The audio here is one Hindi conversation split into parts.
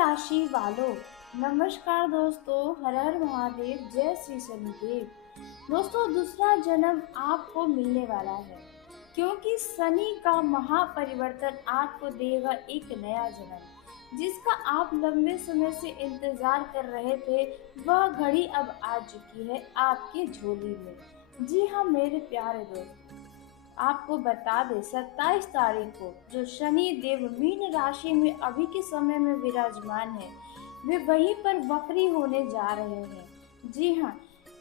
राशि वालों, नमस्कार दोस्तों। हर हर महादेव, जय श्री शनिदेव। दोस्तों, दूसरा जन्म आपको मिलने वाला है क्योंकि शनि का महापरिवर्तन आपको देगा एक नया जन्म जिसका आप लंबे समय से इंतजार कर रहे थे। वह घड़ी अब आ चुकी है आपकी झोली में। जी हाँ मेरे प्यारे दोस्त, आपको बता दें 27 तारीख को जो शनि देव मीन राशि में अभी के समय में विराजमान है, वे वहीं पर वक्री होने जा रहे हैं। जी हाँ,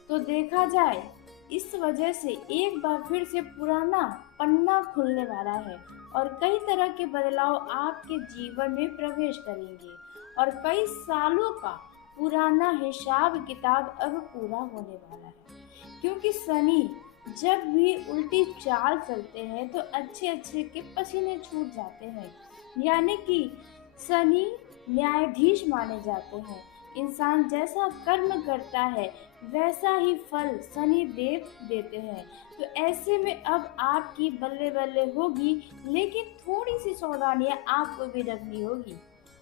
तो देखा जाए इस वजह से एक बार फिर से पुराना पन्ना खुलने वाला है और कई तरह के बदलाव आपके जीवन में प्रवेश करेंगे और कई सालों का पुराना हिसाब किताब अब पूरा होने वाला है। क्योंकि शनि जब भी उल्टी चाल चलते हैं तो अच्छे अच्छे के पसीने छूट जाते हैं, यानी कि शनि न्यायाधीश माने जाते हैं। इंसान जैसा कर्म करता है वैसा ही फल शनि देव देते हैं। तो ऐसे में अब आपकी बल्ले बल्ले होगी, लेकिन थोड़ी सी सावधानियां आपको भी रखनी होगी।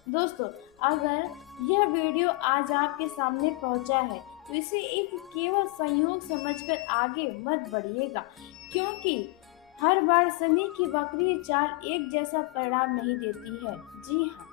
दोस्तों, अगर यह वीडियो आज आपके सामने पहुंचा है तो इसे एक केवल संयोग समझकर आगे मत बढ़िएगा, क्योंकि हर बार शनि की वक्री चाल एक जैसा परिणाम नहीं देती है। जी हाँ,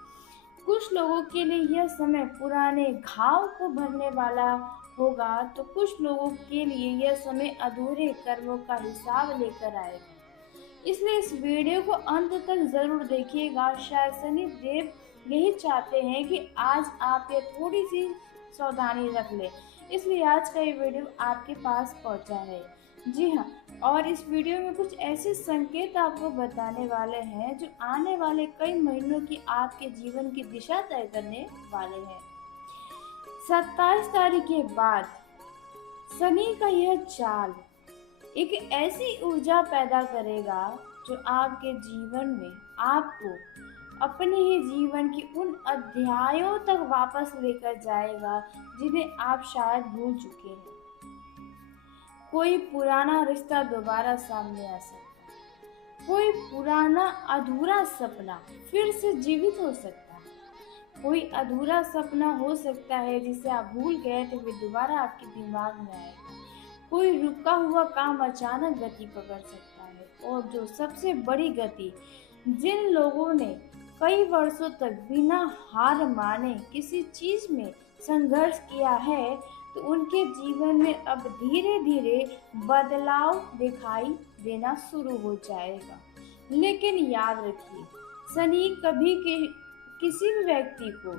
कुछ लोगों के लिए यह समय पुराने घाव को भरने वाला होगा, तो कुछ लोगों के लिए यह समय अधूरे कर्मों का हिसाब लेकर आएगा। इसलिए इस वीडियो को अंत तक जरूर देखिएगा। शायद शनि देव यही चाहते हैं कि आज आप ये थोड़ी सी सावधानी रख ले, इसलिए आज का ये वीडियो आपके पास पहुंचा है। जी हाँ, और इस वीडियो में कुछ ऐसे संकेत आपको बताने वाले हैं जो आने वाले कई महीनों की आपके जीवन की दिशा तय करने वाले हैं। 27 तारीख के बाद शनि का यह चाल एक ऐसी ऊर्जा पैदा करेगा जो आपके जीवन में आपको अपने ही जीवन की उन अध्यायों तक वापस लेकर जाएगा जिन्हें आप शायद भूल चुके हैं। कोई पुराना रिश्ता दोबारा सामने आ सकता है, कोई पुराना अधूरा सपना फिर से जीवित हो सकता है, कोई अधूरा सपना हो सकता है जिसे आप भूल गए थे, वे दोबारा आपके दिमाग में आएगा। कोई रुका हुआ काम अचानक गति पकड़ सकता है, और जो सबसे बड़ी गति, जिन लोगों ने कई वर्षों तक बिना हार माने किसी चीज में संघर्ष किया है, तो उनके जीवन में अब धीरे धीरे बदलाव दिखाई देना शुरू हो जाएगा। लेकिन याद रखिए, शनि कभी किसी भी व्यक्ति को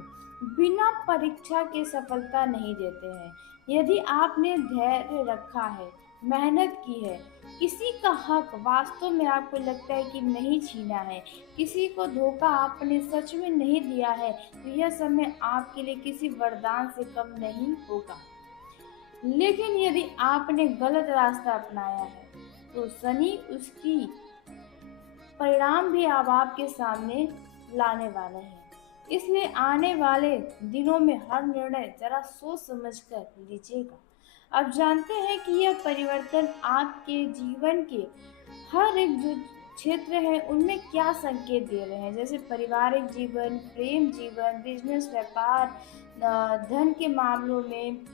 बिना परीक्षा के सफलता नहीं देते हैं। यदि आपने धैर्य रखा है, मेहनत की है, किसी का हक वास्तव में आपको लगता है कि नहीं छीना है, किसी को धोखा आपने सच में नहीं दिया है, तो यह समय आपके लिए किसी वरदान से कम नहीं होगा। लेकिन यदि आपने गलत रास्ता अपनाया है तो शनि उसकी परिणाम भी अब आपके सामने लाने वाले हैं। इसलिए आने वाले दिनों में हर निर्णय जरा सोच समझ कर लीजिएगा। अब जानते हैं कि यह परिवर्तन आपके जीवन के हर एक जो क्षेत्र है उनमें क्या संकेत दे रहे हैं, जैसे पारिवारिक जीवन, प्रेम जीवन, बिजनेस, व्यापार, धन के मामलों में,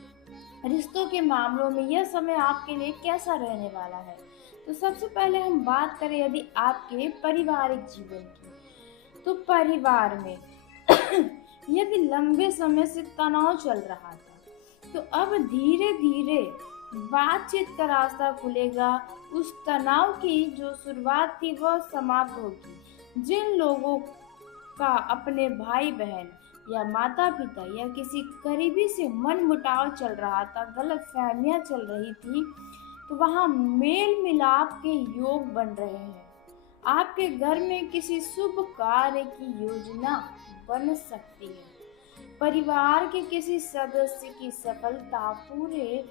रिश्तों के मामलों में यह समय आपके लिए कैसा रहने वाला है। तो सबसे पहले हम बात करें यदि आपके पारिवारिक जीवन की, तो परिवार में यदि लंबे समय से तनाव चल रहा था तो अब धीरे धीरे बातचीत का रास्ता खुलेगा। उस तनाव की जो शुरुआत थी वह समाप्त होगी। जिन लोगों का अपने भाई बहन या माता पिता या किसी करीबी से मन मुटाव चल रहा था, गलत फहमियाँ चल रही थी, तो वहाँ मेल मिलाप के योग बन रहे हैं। आपके घर में किसी शुभ कार्य की योजना बन सकती है। परिवार के किसी सदस्य की सफलता पूरे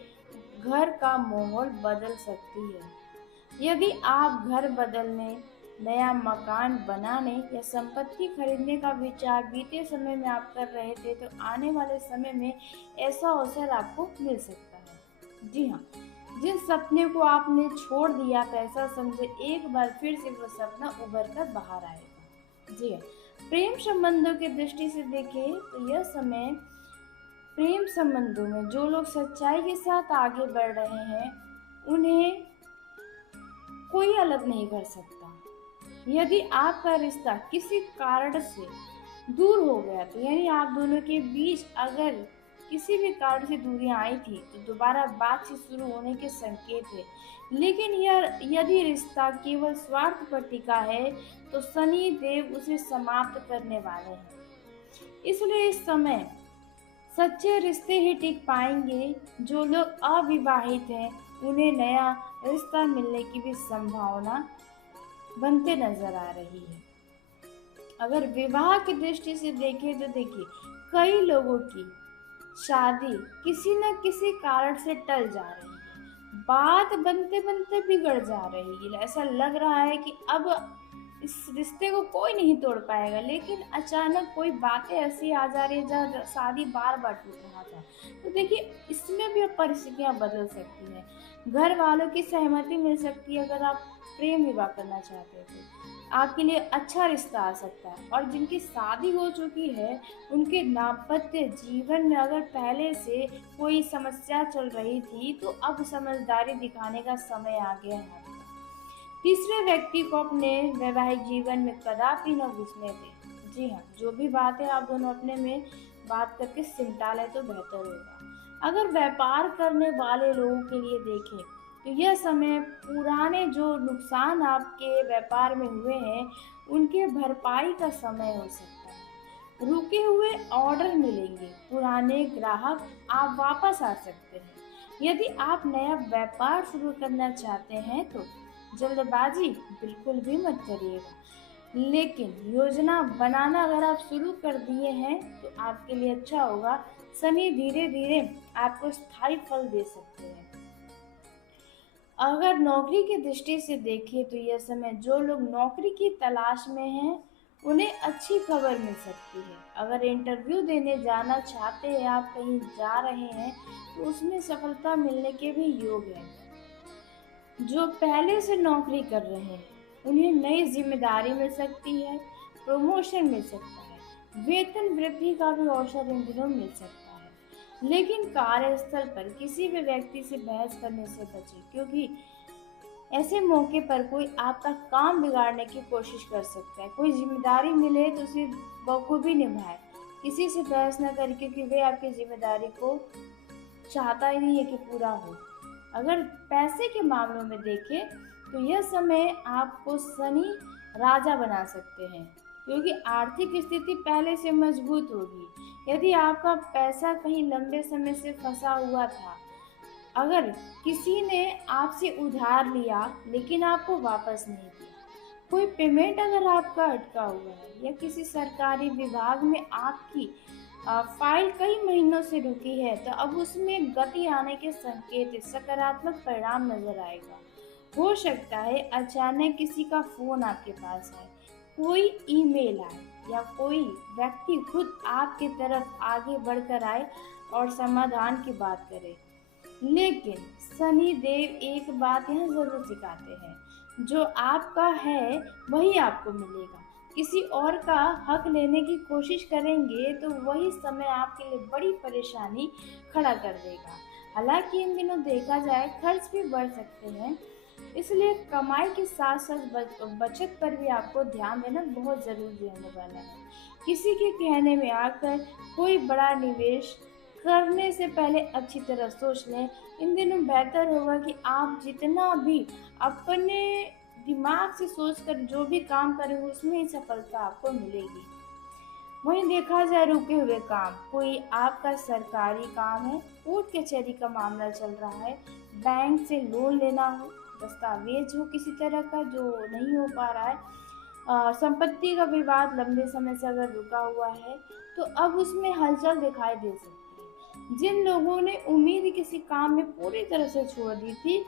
घर का माहौल बदल सकती है। यदि आप घर बदलने, नया मकान बनाने या संपत्ति खरीदने का विचार बीते समय में आप कर रहे थे, तो आने वाले समय में ऐसा अवसर आपको मिल सकता है। जी हाँ, जिस सपने को आपने छोड़ दिया था, ऐसा समझे एक बार फिर से वो सपना उभर कर बाहर आएगा। जी हाँ, प्रेम संबंधों की दृष्टि से देखें तो यह समय प्रेम संबंधों में जो लोग सच्चाई के साथ आगे बढ़ रहे हैं उन्हें कोई अलग नहीं कर सकता। यदि आपका रिश्ता किसी कारण से दूर हो गया तो यानी आप दोनों के बीच अगर किसी भी कारण से दूरियां आई थी तो दोबारा बातचीत शुरू होने के संकेत है। लेकिन यह यदि रिश्ता केवल स्वार्थ पर टिका है तो शनि देव उसे समाप्त करने वाले हैं। इसलिए इस समय सच्चे रिश्ते ही टिक पाएंगे। जो लोग अविवाहित हैं उन्हें नया रिश्ता मिलने की भी संभावना बनते नजर आ रही है। अगर विवाह की दृष्टि से देखें तो देखिए कई लोगों की शादी किसी न किसी कारण से टल जा रही है, बात बनते बनते बिगड़ जा रही है। ऐसा लग रहा है कि अब इस रिश्ते को कोई नहीं तोड़ पाएगा, लेकिन अचानक कोई बातें ऐसी आ जा रही है जहाँ शादी बार बार टूट रहा था। तो देखिए इसमें भी अब परिस्थितियां बदल सकती हैं। घर वालों की सहमति मिल सकती है। अगर आप प्रेम विवाह करना चाहते हैं तो आपके लिए अच्छा रिश्ता आ सकता है। और जिनकी शादी हो चुकी है उनके दाम्पत्य जीवन में अगर पहले से कोई समस्या चल रही थी तो अब समझदारी दिखाने का समय आ गया है। तीसरे व्यक्ति को अपने वैवाहिक जीवन में कदापि न घुसने दें। जी हाँ, जो भी बात है आप दोनों अपने में बात करके सिमटा लें तो बेहतर होगा। अगर व्यापार करने वाले लोगों के लिए देखें तो यह समय पुराने जो नुकसान आपके व्यापार में हुए हैं उनके भरपाई का समय हो सकता है। रुके हुए ऑर्डर मिलेंगे, पुराने ग्राहक आप वापस आ सकते हैं। यदि आप नया व्यापार शुरू करना चाहते हैं तो जल्दबाजी बिल्कुल भी मत करिएगा, लेकिन योजना बनाना अगर आप शुरू कर दिए हैं तो आपके लिए अच्छा होगा। शनि धीरे धीरे आपको स्थायी फल दे सकते हैं। अगर नौकरी की दृष्टि से देखें तो यह समय जो लोग नौकरी की तलाश में हैं उन्हें अच्छी खबर मिल सकती है। अगर इंटरव्यू देने जाना चाहते हैं, आप कहीं जा रहे हैं तो उसमें सफलता मिलने के भी योग है। जो पहले से नौकरी कर रहे हैं उन्हें नई जिम्मेदारी मिल सकती है, प्रमोशन मिल सकता है, वेतन वृद्धि का भी अवसर इन दिनों मिल सकता है। लेकिन कार्यस्थल पर किसी भी व्यक्ति से बहस करने से बचें, क्योंकि ऐसे मौके पर कोई आपका काम बिगाड़ने की कोशिश कर सकता है। कोई जिम्मेदारी मिले तो उसे बखूबी निभाए, किसी से बहस न करें क्योंकि वे आपकी जिम्मेदारी को चाहता ही नहीं है कि पूरा हो। अगर पैसे के मामलों में देखें तो यह समय आपको शनि राजा बना सकते हैं, क्योंकि आर्थिक स्थिति पहले से मजबूत होगी। यदि आपका पैसा कहीं लंबे समय से फंसा हुआ था, अगर किसी ने आपसे उधार लिया लेकिन आपको वापस नहीं दिया, कोई पेमेंट अगर आपका अटका हुआ है या किसी सरकारी विभाग में आपकी फाइल कई महीनों से रुकी है तो अब उसमें गति आने के संकेत, सकारात्मक परिणाम नजर आएगा। हो सकता है अचानक किसी का फोन आपके पास आए, कोई ईमेल आए या कोई व्यक्ति खुद आपकी तरफ आगे बढ़कर आए और समाधान की बात करे। लेकिन शनि देव एक बात यहाँ जरूर सिखाते हैं, जो आपका है वही आपको मिलेगा। किसी और का हक लेने की कोशिश करेंगे तो वही समय आपके लिए बड़ी परेशानी खड़ा कर देगा। हालांकि इन दिनों देखा जाए खर्च भी बढ़ सकते हैं, इसलिए कमाई के साथ साथ बचत पर भी आपको ध्यान देना बहुत जरूरी होने वाला है। किसी के कहने में आकर कोई बड़ा निवेश करने से पहले अच्छी तरह सोच लें। इन दिनों बेहतर होगा कि आप जितना भी अपने दिमाग से सोचकर जो भी काम करेंगे उसमें ही सफलता आपको मिलेगी। वहीं देखा जाए रुके हुए काम, कोई आपका सरकारी काम है, कोर्ट कचहरी का मामला चल रहा है, बैंक से लोन लेना हो, दस्तावेज हो किसी तरह का जो नहीं हो पा रहा है, संपत्ति का विवाद लंबे समय से अगर रुका हुआ है तो अब उसमें हलचल दिखाई दे सकती है। जिन लोगों ने उम्मीद किसी काम में पूरी तरह से छोड़ दी थी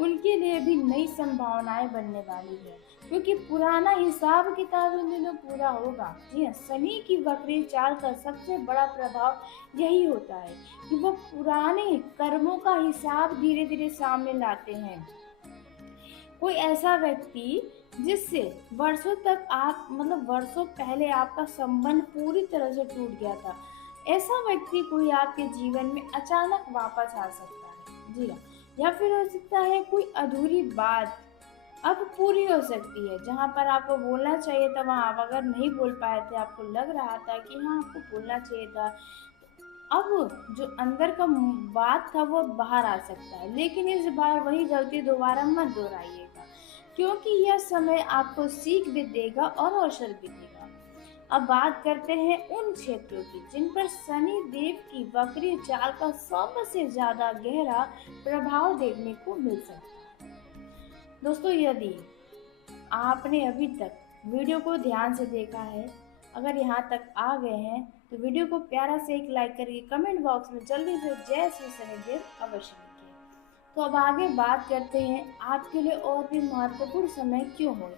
उनके लिए भी नई संभावनाएं बनने वाली है, क्योंकि पुराना हिसाब किताब इन दिनों पूरा होगा। जी हाँ, शनि की वक्री चाल का सबसे बड़ा प्रभाव यही होता है कि वो पुराने कर्मों का हिसाब धीरे धीरे सामने लाते हैं। कोई ऐसा व्यक्ति जिससे वर्षों तक आप मतलब वर्षों पहले आपका संबंध पूरी तरह से टूट गया था, ऐसा व्यक्ति कोई आपके जीवन में अचानक वापस आ सकता है। जी हाँ। या फिर हो सकता है कोई अधूरी बात अब पूरी हो सकती है, जहाँ पर आपको बोलना चाहिए था वहाँ आप अगर नहीं बोल पाए थे, आपको लग रहा था कि हाँ आपको बोलना चाहिए था, अब जो अंदर का बात था वो बाहर आ सकता है। लेकिन इस बार वही गलती दोबारा मत दोहराइएगा, क्योंकि यह समय आपको सीख भी देगा और अवसर भी देगा। अब बात करते हैं उन क्षेत्रों की जिन पर शनि देव की वक्री चाल का सबसे ज्यादा गहरा प्रभाव देखने को मिल सकता है। दोस्तों, यदि आपने अभी तक वीडियो को ध्यान से देखा है, अगर यहाँ तक आ गए हैं तो वीडियो को प्यारा से एक लाइक करके कमेंट बॉक्स में जल्दी से जय श्री शनिदेव अवश्य लिखिए। तो अब आगे बात करते हैं आपके लिए और भी महत्वपूर्ण समय क्यों हो,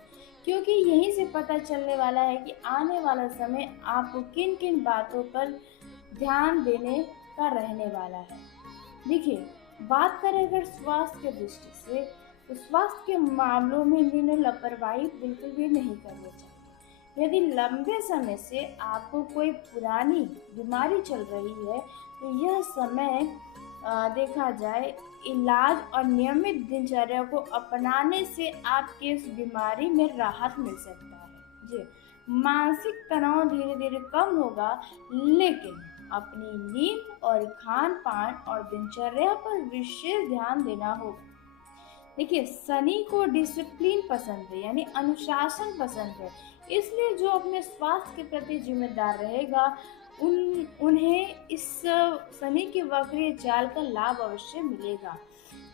क्योंकि यहीं से पता चलने वाला है कि आने वाला समय आपको किन किन बातों पर ध्यान देने का रहने वाला है। देखिए, बात करें अगर स्वास्थ्य की दृष्टि से, तो स्वास्थ्य के मामलों में इन दिनों लापरवाही बिल्कुल भी नहीं करनी चाहिए। यदि लंबे समय से आपको कोई पुरानी बीमारी चल रही है तो यह समय देखा जाए इलाज और नियमित दिनचर्या को अपनाने से आपके इस बीमारी में राहत मिल सकता है। जी, मानसिक तनाव धीरे धीरे कम होगा, लेकिन अपनी नींद और खान पान और दिनचर्या पर विशेष ध्यान देना होगा। देखिए, शनि को डिसिप्लिन पसंद है, यानी अनुशासन पसंद है, इसलिए जो अपने स्वास्थ्य के प्रति जिम्मेदार रहेगा उन्हें इस शनि के वक्री चाल का लाभ अवश्य मिलेगा।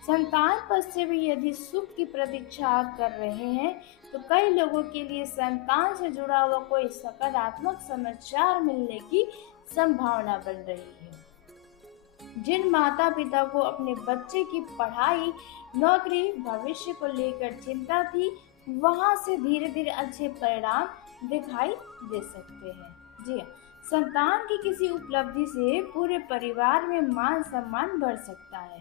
संतान पद से भी यदि सुख की प्रतीक्षा आप कर रहे हैं तो कई लोगों के लिए संतान से जुड़ा हुआ कोई सकारात्मक समाचार मिलने की संभावना बन रही है। जिन माता पिता को अपने बच्चे की पढ़ाई, नौकरी, भविष्य को लेकर चिंता थी, वहां से धीरे धीरे अच्छे परिणाम दिखाई दे सकते हैं। जी हाँ, संतान की किसी उपलब्धि से पूरे परिवार में मान सम्मान बढ़ सकता है।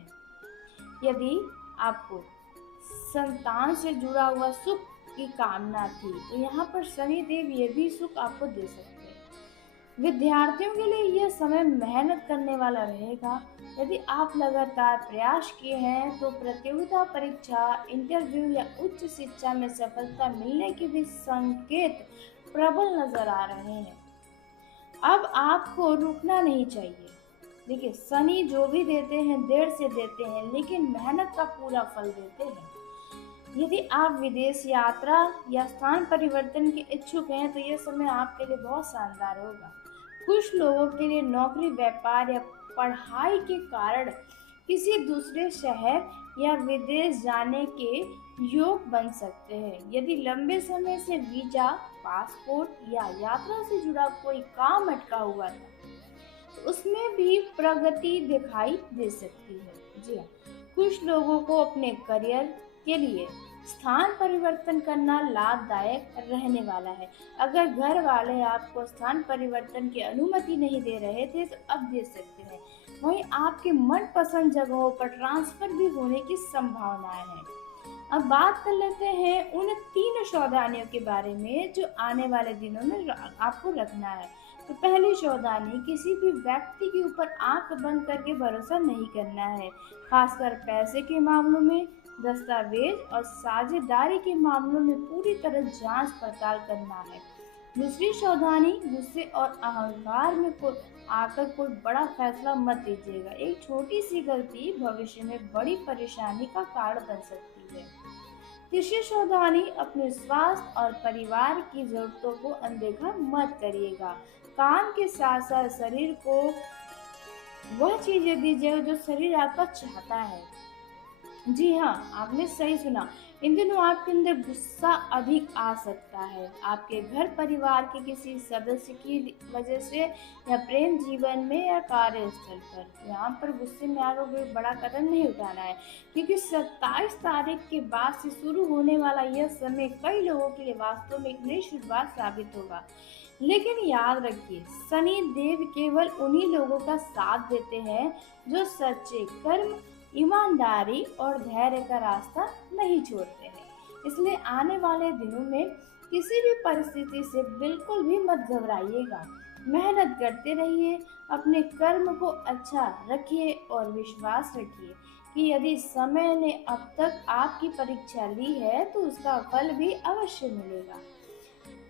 यदि आपको संतान से जुड़ा हुआ सुख की कामना थी तो यहाँ पर शनिदेव ये भी सुख आपको दे सकते हैं। विद्यार्थियों के लिए यह समय मेहनत करने वाला रहेगा। यदि आप लगातार प्रयास किए हैं तो प्रतियोगिता परीक्षा, इंटरव्यू या उच्च शिक्षा में सफलता मिलने के भी संकेत प्रबल नजर आ रहे हैं। अब आपको रुकना नहीं चाहिए। देखिए, शनि जो भी देते हैं देर से देते हैं, लेकिन मेहनत का पूरा फल देते हैं। यदि आप विदेश यात्रा या स्थान परिवर्तन के इच्छुक हैं तो यह समय आपके लिए बहुत शानदार होगा। कुछ लोगों के लिए नौकरी, व्यापार या पढ़ाई के कारण किसी दूसरे शहर या विदेश जाने के योग बन सकते हैं। यदि लंबे समय से वीजा, पासपोर्ट या यात्रा से जुड़ा कोई काम अटका हुआ था तो उसमें भी प्रगति दिखाई दे सकती है। जी हाँ, कुछ लोगों को अपने करियर के लिए स्थान परिवर्तन करना लाभदायक रहने वाला है। अगर घर वाले आपको स्थान परिवर्तन की अनुमति नहीं दे रहे थे तो अब दे सकते हैं। वहीं आपके मनपसंद जगहों पर ट्रांसफर भी होने की संभावनाएं हैं। अब बात कर लेते हैं उन 3 सावधानियों के बारे में जो आने वाले दिनों में आपको रखना है। तो पहली सावधानी, किसी भी व्यक्ति के ऊपर आंख बंद करके भरोसा नहीं करना है, खासकर पैसे के मामलों में। दस्तावेज और साझेदारी के मामलों में पूरी तरह जांच पड़ताल करना है। दूसरी सावधानी, गुस्से और अहंकार में आकर कोई बड़ा फैसला मत लीजिएगा। एक छोटी सी गलती भविष्य में बड़ी परेशानी का कारण बन सकती है। तीसरी सावधानी, अपने स्वास्थ्य और परिवार की जरूरतों को अनदेखा मत करिएगा। काम के साथ साथ शरीर को वह चीजें दीजिए जो शरीर आपका चाहता है। जी हाँ, आपने सही सुना। इन दिनों आपके अंदर गुस्सा अधिक आ सकता है, आपके घर परिवार के किसी सदस्य की वजह से या प्रेम जीवन में या कार्यस्थल पर। यहाँ पर गुस्से में आकर कोई बड़ा कदम नहीं उठाना है, क्योंकि 27 तारीख के बाद से शुरू होने वाला यह समय कई लोगों के लिए वास्तव में एक नई शुरुआत साबित होगा। लेकिन याद रखिए, शनि देव केवल उन्हीं लोगों का साथ देते हैं जो सच्चे कर्म, ईमानदारी और धैर्य का रास्ता नहीं छोड़ते हैं। इसलिए आने वाले दिनों में किसी भी परिस्थिति से बिल्कुल भी मत घबराइएगा। मेहनत करते रहिए, अपने कर्म को अच्छा रखिए और विश्वास रखिए कि यदि समय ने अब तक आपकी परीक्षा ली है तो उसका फल भी अवश्य मिलेगा।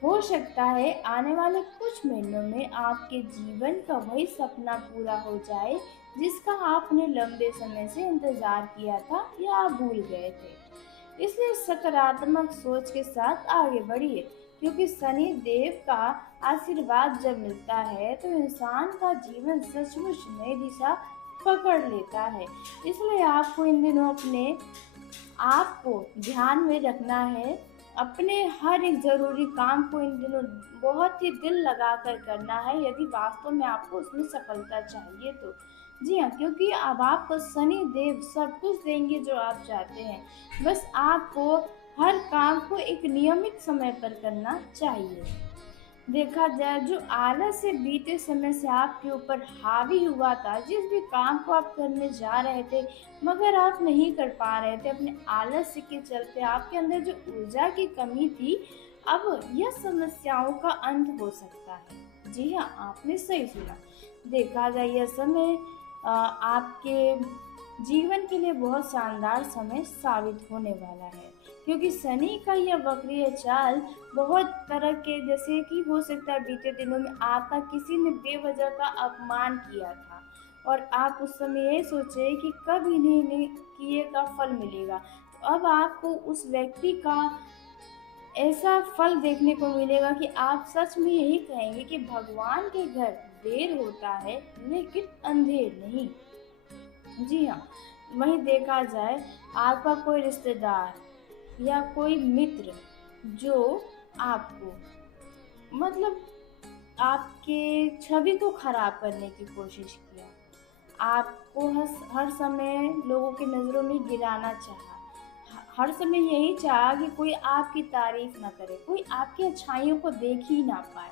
हो सकता है आने वाले कुछ महीनों में आपके जीवन का वही सपना पूरा हो जाए जिसका आपने लंबे समय से इंतजार किया था या आप भूल गए थे। इसलिए सकारात्मक सोच के साथ आगे बढ़िए, क्योंकि शनि देव का आशीर्वाद जब मिलता है तो इंसान का जीवन सचमुच नई दिशा पकड़ लेता है। इसलिए आपको इन दिनों अपने आप को ध्यान में रखना है। अपने हर एक ज़रूरी काम को इन दिनों बहुत ही दिल लगाकर करना है, यदि वास्तव में आपको उसमें सफलता चाहिए तो। जी हाँ, क्योंकि अब आपको शनि देव सब कुछ देंगे जो आप चाहते हैं। बस आपको हर काम को एक नियमित समय पर करना चाहिए। देखा जाए जो आलस से बीते समय से आपके ऊपर हावी हुआ था, जिस भी काम को आप करने जा रहे थे मगर आप नहीं कर पा रहे थे अपने आलस के चलते, आपके अंदर जो ऊर्जा की कमी थी, अब यह समस्याओं का अंत हो सकता है। जी हाँ, आपने सही सुना। देखा जाए यह समय आपके जीवन के लिए बहुत शानदार समय साबित होने वाला है, क्योंकि शनि का यह वक्रीय चाल बहुत तरह के, जैसे कि हो सकता है बीते दिनों में आपका किसी ने बेवजह का अपमान किया था और आप उस समय ये सोचे कि कब इन्हें किए का फल मिलेगा, तो अब आपको उस व्यक्ति का ऐसा फल देखने को मिलेगा कि आप सच में यही कहेंगे कि भगवान के घर देर होता है लेकिन अंधेर नहीं। जी हाँ, वहीं देखा जाए आपका कोई रिश्तेदार या कोई मित्र जो आपको, मतलब आपके छवि को खराब करने की कोशिश किया, आपको हर समय लोगों की नज़रों में गिराना चाहा, हर समय यही चाहा कि कोई आपकी तारीफ ना करे, कोई आपकी अच्छाइयों को देख ही ना पाए।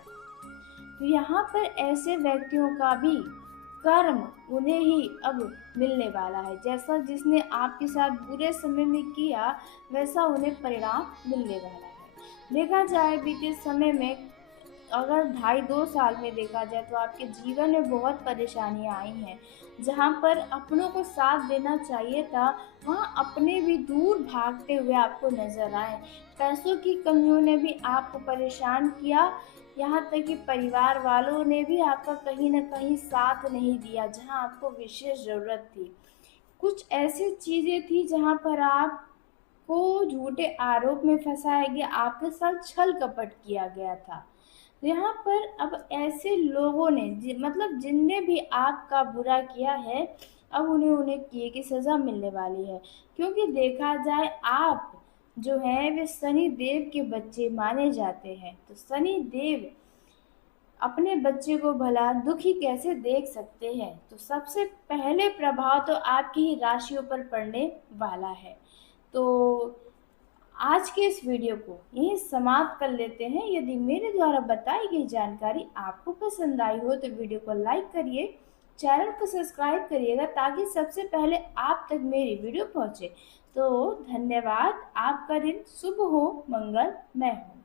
तो यहाँ पर ऐसे व्यक्तियों का भी कर्म उन्हें ही अब मिलने वाला है। जैसा जिसने आपके साथ बुरे समय में किया वैसा उन्हें परिणाम मिलने वाला है। देखा जाए बीते समय में, अगर 2.5 साल में देखा जाए तो आपके जीवन में बहुत परेशानियां आई हैं। जहाँ पर अपनों को साथ देना चाहिए था वहाँ अपने भी दूर भागते हुए आपको नजर आए। पैसों की कमियों ने भी आपको परेशान किया, यहाँ तक कि परिवार वालों ने भी आपका कहीं न कहीं साथ नहीं दिया जहाँ आपको विशेष ज़रूरत थी। कुछ ऐसी चीज़ें थी जहाँ पर आपको झूठे आरोप में फंसाया गया, आपके साथ छल कपट किया गया था। यहाँ पर अब ऐसे लोगों ने मतलब जिनने भी आपका बुरा किया है, अब उन्हें उन्हें किए की सज़ा मिलने वाली है। क्योंकि देखा जाए आप जो हैं वे शनि देव के बच्चे माने जाते हैं, तो शनि देव अपने बच्चे को भला दुखी कैसे देख सकते हैं। तो सबसे पहले प्रभाव तो आपकी ही राशियों पर पड़ने वाला है। तो आज के इस वीडियो को यहीं समाप्त कर लेते हैं। यदि मेरे द्वारा बताई गई जानकारी आपको पसंद आई हो तो वीडियो को लाइक करिए, चैनल को सब्सक्राइब करिएगा ताकि सबसे पहले आप तक मेरी वीडियो पहुंचे। तो धन्यवाद। आपका दिन शुभ हो, मंगलमय हो।